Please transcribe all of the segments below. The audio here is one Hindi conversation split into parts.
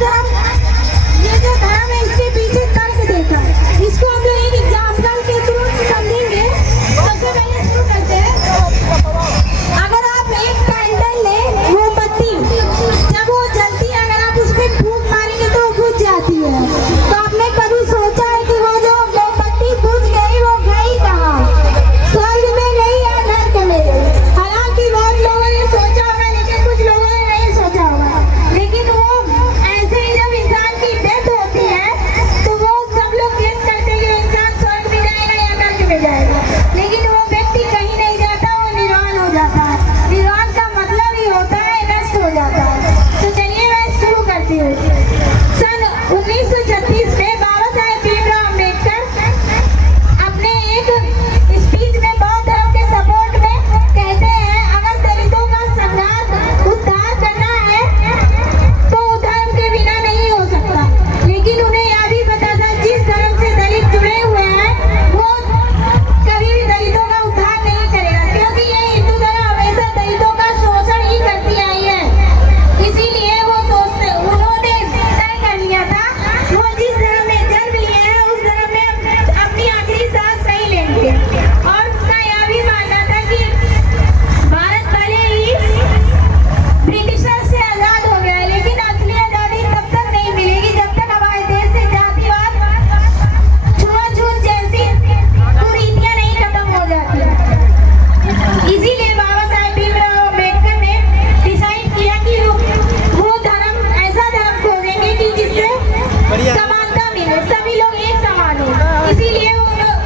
धर्म, ये जो धर्म है इसके पीछे तर्क देता है। इसको हम लोग एक एग्जाम्पल के थ्रू समझेंगे। सबसे पहले शुरू करते हैं। अगर आप एक कैंडल ले, मोमबत्ती, जब वो जलती है अगर आप उसमें फूंक मारेंगे तो वो बुझ जाती है। तो आपने कभी सोचा है कि वो जो मोमबत्ती बुझ गई वो गई कहाँ? स्वर्ग में गई या नर्क में गई? हालांकि बहुत लोगों ने सोचा होगा लेकिन कुछ लोगों ने नहीं सोचा होगा। लेकिन वो ऐसे ही जब इंसान की डेथ होती है तो वो सब लोग गेस करते हैं कि इंसान स्वर्ग में जाएगा या नर्क में जाएगा, लेकिन वो व्यक्ति कहीं नहीं जाता, वो निर्वाण हो जाता है। निर्वाण का मतलब ही होता है नष्ट हो जाता है। तो चलिए मैं शुरू करती हूँ। सन 1936 में बाबा साहेब भीमराव अम्बेडकर अपने एक स्पीच में बौद्ध धर्म के सपोर्ट में कहते हैं अगर दलितों का संघात उद्धार करना है तो धर्म के बिना नहीं हो सकता। लेकिन उन्हें यह भी पता था जिस धर्म से दलित जुड़े हुए हैं वो कभी भी दलितों का उद्धार नहीं करेगा, क्योंकि ये हिंदू धर्म हमेशा दलितों का शोषण ही करती आई है। इसीलिए वो सोचते उन्होंने तय कर लिया था वो जिस धर्म में जन्म लिए हैं उस धर्म में अपनी आखिरी सांस नहीं लेंगे। और उनका यह भी मानना था कि भारत भले ही ब्रिटिशर से आजाद हो गया है लेकिन असली आजादी तब तक नहीं मिलेगी जब तक हमारे देश से जातिवाद, छुआछूत जैसी कुरीतियां नहीं खत्म हो जाती। इसीलिए बाबा साहेब भीमराव अम्बेडकर ने डिसाइड किया कि वो धर्म ऐसा धर्म खोजेंगे कि जिससे समानता मिले, सभी लोग एक समान हो। इसीलिए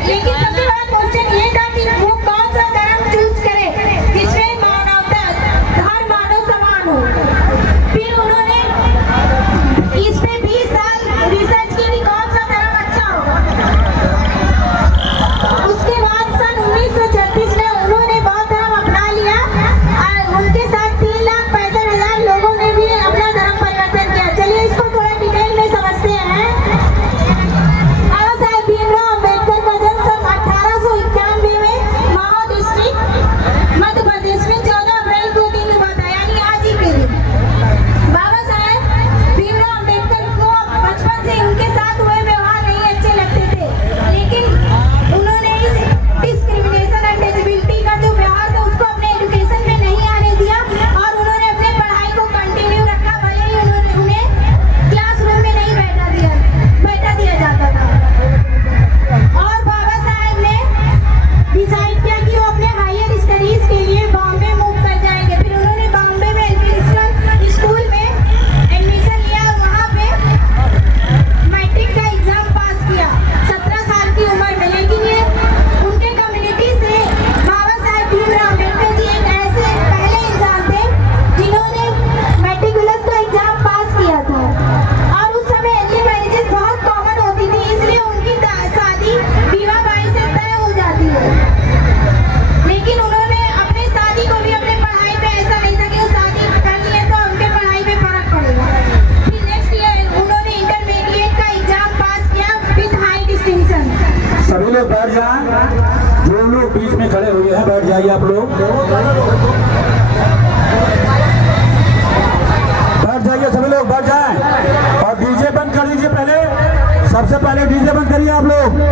लेकिन सबसे बड़ा क्वेश्चन ये था कि वो कौन सा धर्म चूज करे जिसमें मानवता, हर मानव समान हो। फिर उन्होंने इस पे 20 साल रिसर्च की कि कौन सा धर्म अच्छा होगा। उसके बाद सन 1936 में उन्होंने बौद्ध धर्म अपना लिया और उनके साथ 3,65,000 लोगों ने भी अपना धर्म परिवर्तन किया। चलिए इसको थोड़ा डिटेल में समझते हैं। बाबा साहेब भीमराव अम्बेडकर का जन्म सन 1891 में माहो डिस्ट्रिक्ट मध्य प्रदेश में 14 अप्रैल को दिन हुआ था, यानी आज ही के दिन। बाबा साहेब भीमराव अम्बेडकर को बचपन से उनके साथ हुए व्यवहार नहीं अच्छे लगते थे, लेकिन उन्होंने इस डिस्क्रिमिनेशन एंड डिसेबिलिटी का जो व्यवहार था उसको अपने एजुकेशन में नहीं आने दिया और उन्होंने अपने पढ़ाई को कंटिन्यू रखा, भले ही उन्हें क्लासरूम में नहीं बैठा दिया जाता था। और बाबा साहेब ने डिसाइड किया कि वो अपने हायर स्टडीज के लिए बॉम्बे मूव कर जाएंगे। फिर उन्होंने बॉम्बे में एजुकेशन स्कूल में एडमिशन लिया और वहाँ पे मैट्रिक का एग्जाम पास किया 17 साल की उम्र में। लेकिन ये उनके कम्युनिटी से बाबा साहेब भीमराव अम्बेडकर जी एक ऐसे पहले इंसान थे जिन्होंने मैट्रिकुलस का एग्जाम पास किया था। और उस समय अर्ली मैरिजेस बहुत कॉमन होती थी, इसलिए उनकी शादी विवाह बाई से तय हो जाती है। लेकिन उन्होंने अपनी शादी को भी अपने पढ़ाई पे ऐसा नहीं था कि वो शादी कर लिए तो उनके पढ़ाई पे फर्क पड़ेगा। फिर नेक्स्ट ईयर उन्होंने इंटरमीडिएट का एग्जाम पास किया विद हाई डिस्टिंक्शन। सभी लोग बैठ जाएं, जो लोग बीच में खड़े हुए हैं बैठ जाइए, आप लोग बैठ जाइए, सभी लोग बैठ जाएं और डीजे बंद कर दीजिए। पहले सबसे पहले डीजे बंद करिए आप लोग।